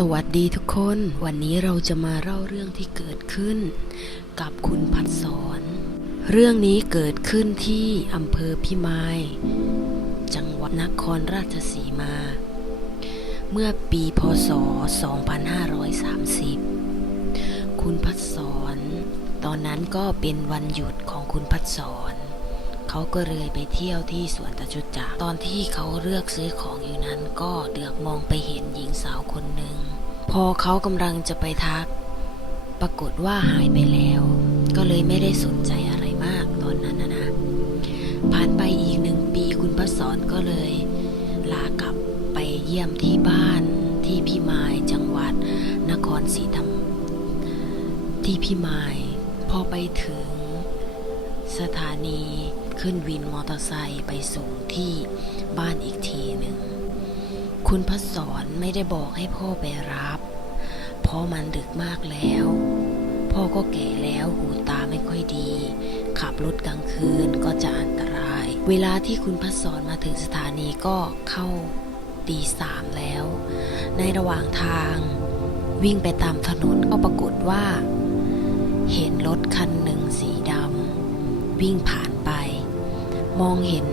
สวัสดีทุกคน วันนี้เราจะมาเล่าเรื่องที่เกิดขึ้น กับคุณพัดสอนเรื่องนี้เกิดขึ้นที่อำเภอพิมาย จังหวัดนครราชสีมา เมื่อปีพศ 2530 คุณพัดสอนตอนนั้นก็เป็นวันหยุดของคุณพัดสอน เขาก็เลยไปเที่ยวที่สวนตะจุจักตอนที่เขาเลือกซื้อของอยู่นั้นก็เดือกมองไปเห็นหญิงสาวคนหนึ่ง พอเขากำลังจะไปทัก ปรากฏว่าหายไปแล้ว ก็เลยไม่ได้สนใจอะไรมากตอนนั้นนะนะผ่านไปอีกหนึ่งปีคุณพระสอนก็เลย ลากลับไปเยี่ยมที่บ้านที่พิมายจังหวัดนครศรีธรรมที่พิมายพอไปถึงสถานี ขึ้นวินมอเตอร์ไซค์ไปส่งที่บ้านอีกทีหนึ่ง คุณพัสอนไม่ได้บอกให้พ่อไปรับ เพราะมันดึกมากแล้ว พ่อก็แก่แล้วหูตาไม่ค่อยดี ขับรถกลางคืนก็จะอันตราย เวลาที่คุณพัสอนมาถึงสถานีก็เข้าตีสามแล้ว ในระหว่างทางวิ่งไปตามถนนก็ปรากฏว่า เห็นรถคันหนึ่งสีดำวิ่งผ่าน มองเห็น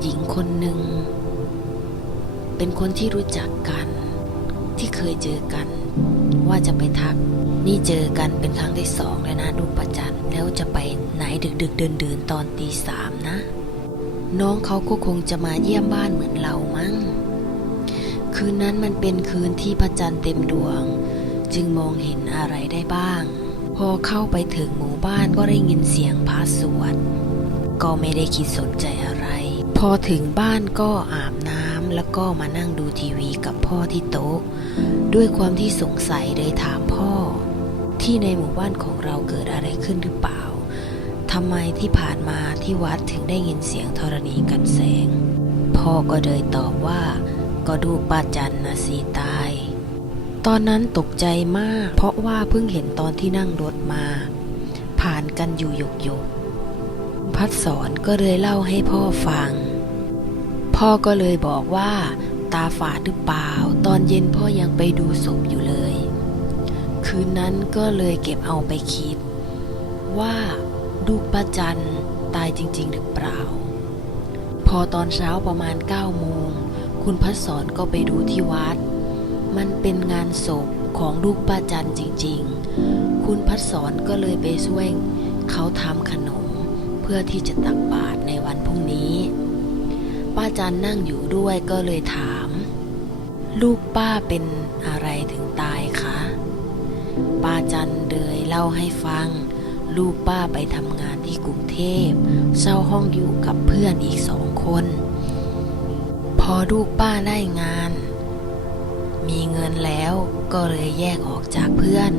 หญิงคนหนึ่ง เป็นคนที่รู้จักกัน ที่เคยเจอกัน ว่าจะไปทัก นี่เจอกันเป็นครั้งที่สองแล้วนะดูประจันแล้วจะไปไหนดึกดึกเดินเดินๆตอนตีสามนะ น้องเขาก็คงจะมาเยี่ยมบ้านเหมือนเรามั้ง คืนนั้นมันเป็นคืนที่พระจันทร์เต็มดวง จึงมองเห็นอะไรได้บ้าง พอเข้าไปถึงหมู่บ้านก็ได้ยินเสียงพระสวด ก็ไม่ได้คิดสนใจอะไร พอถึงบ้านก็อาบน้ำแล้วก็มานั่งดูทีวีกับพ่อที่โต๊ะ ด้วยความที่สงสัยเลยถามพ่อ ที่ในหมู่บ้านของเราเกิดอะไรขึ้นหรือเปล่าทำไมที่ผ่านมาที่วัดถึงได้ยินเสียงธรณีกันแสง พ่อก็เลยตอบว่า ก็ดูป้าจันนะสีตาย ตอนนั้นตกใจมาก เพราะว่าเพิ่งเห็นตอนที่นั่งรถมา ผ่านกันอยู่หยกหยกๆ พัดสอนก็เลยเล่าให้พ่อฟัง พ่อก็เลยบอกว่า ตาฝาดหรือเปล่า ตอนเย็นพ่อยังไปดูศพอยู่เลย คืนนั้นก็เลยเก็บเอาไปคิด ว่าลูกป้าจันตายจริง ๆ หรือเปล่า พอตอนเช้าประมาณ9โมงคุณพัดสอนก็ไปดูที่วัด มันเป็นงานศพของลูกป้าจันจริง ๆ คุณพัดสอนก็เลยไปช่วยเขาทำขนม เพื่อที่จะตักบาตรในวันพรุ่งนี้ ป้าจันนั่งอยู่ด้วยก็เลยถาม ลูกป้าเป็นอะไรถึงตายคะ ป้าจันเลยเล่าให้ฟัง ลูกป้าไปทำงานที่กรุงเทพเช่าห้องอยู่กับเพื่อนอีกสองคน พอลูกป้าได้งาน มีเงินแล้วก็เลยแยกออกจากเพื่อน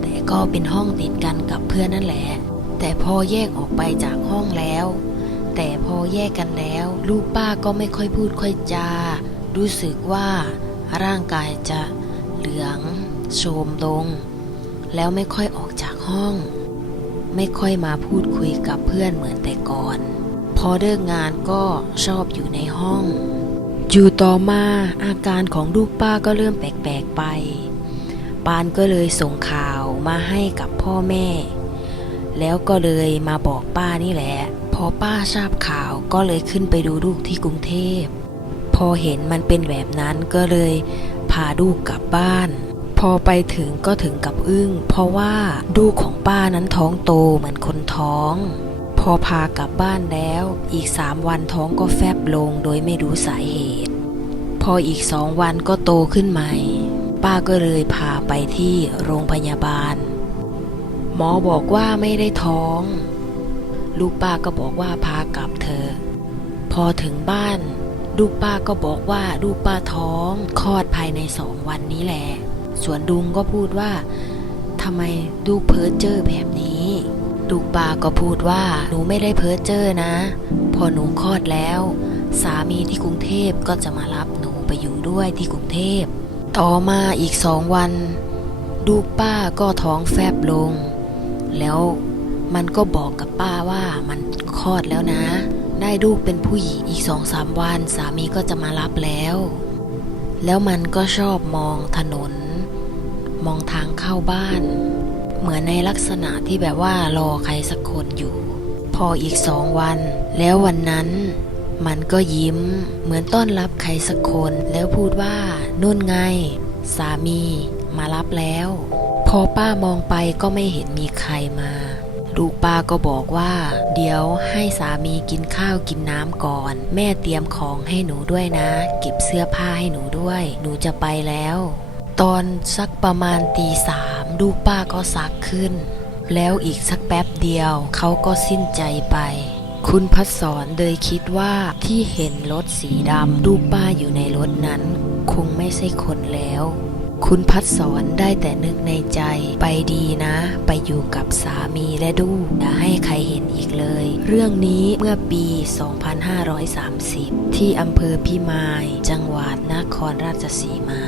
แต่ก็เป็นห้องติดกันกับเพื่อนนั่นแหละ แต่พอแยกออกไปจากห้องแล้ว แต่พอแยกกันแล้ว ลูกป้าก็ไม่ค่อยพูดค่อยจา รู้สึกว่าร่างกายจะเหลืองโทมลง แล้วไม่ค่อยออกจากห้อง ไม่ค่อยมาพูดคุยกับเพื่อนเหมือนแต่ก่อน พอเลิกงานก็ชอบอยู่ในห้อง อยู่ต่อมาอาการของลูกป้าก็เริ่มแปลกๆไป ปานก็เลยส่งข่าวมาให้กับพ่อแม่ แล้วก็เลยมาบอกป้านี่แหละ พอป้าทราบข่าวก็เลยขึ้นไปดูลูกที่กรุงเทพ พอเห็นมันเป็นแบบนั้นก็เลยพาลูกกลับบ้าน พอไปถึงก็ถึงกับอึ้ง เพราะว่าลูกของป้านั้นท้องโตเหมือนคนท้อง พอพากลับบ้านแล้วอีกสามวันท้องก็แฟบลงโดยไม่รู้สาเหตุ พออีกสองวันก็โตขึ้นใหม่ ป้าก็เลยพาไปที่โรงพยาบาล หมอบอกว่าไม่ได้ท้อง ลูกป้าก็บอกว่าพากลับเธอ พอถึงบ้าน ลูกป้าก็บอกว่าลูกป้าท้องคลอดภายในสองวันนี้แหละ ส่วนดุงก็พูดว่าทำไมลูกเพ้อเจ้อแบบนี้ ลูกป้าก็พูดว่าหนูไม่ได้เพ้อเจ้อนะ พอหนูคลอดแล้ว สามีที่กรุงเทพก็จะมารับหนูไปอยู่ด้วยที่กรุงเทพ ต่อมาอีกสองวันลูกป้าก็ท้องแฟบลง แล้วมันก็บอกกับป้าว่ามันคลอดแล้วนะ ได้ลูกเป็นผู้หญิงอีกสองสามวัน สามีก็จะมารับแล้ว แล้วมันก็ชอบมองถนน มองทางเข้าบ้าน เหมือนในลักษณะที่แบบว่ารอใครสักคนอยู่ พออีกสองวัน แล้ววันนั้นมันก็ยิ้ม เหมือนต้อนรับใครสักคน แล้วพูดว่านุ่นไง สามีมารับแล้ว พอป้ามองไปก็ไม่เห็นมีใครมาลูกป้าก็บอกว่า เดี๋ยวให้สามีกินข้าวกินน้ำก่อน แม่เตรียมของให้หนูด้วยนะ เก็บเสื้อผ้าให้หนูด้วย หนูจะไปแล้ว ตอนสักประมาณตีสามลูกป้าก็ซักขึ้น แล้วอีกสักแป๊บเดียวเขาก็สิ้นใจไป คุณพัดสอนเลยคิดว่าที่เห็นรถสีดำลูกป้าอยู่ในรถนั้น คงไม่ใช่คนแล้ว คุณพัดสอนได้แต่นึกในใจ ไปดีนะ ไปอยู่กับสามีและลูอย่าให้ใครเห็นอีกเลย เรื่องนี้เมื่อปี 2530 ที่อำเภอพิมาย จังหวัดนครราชสีมา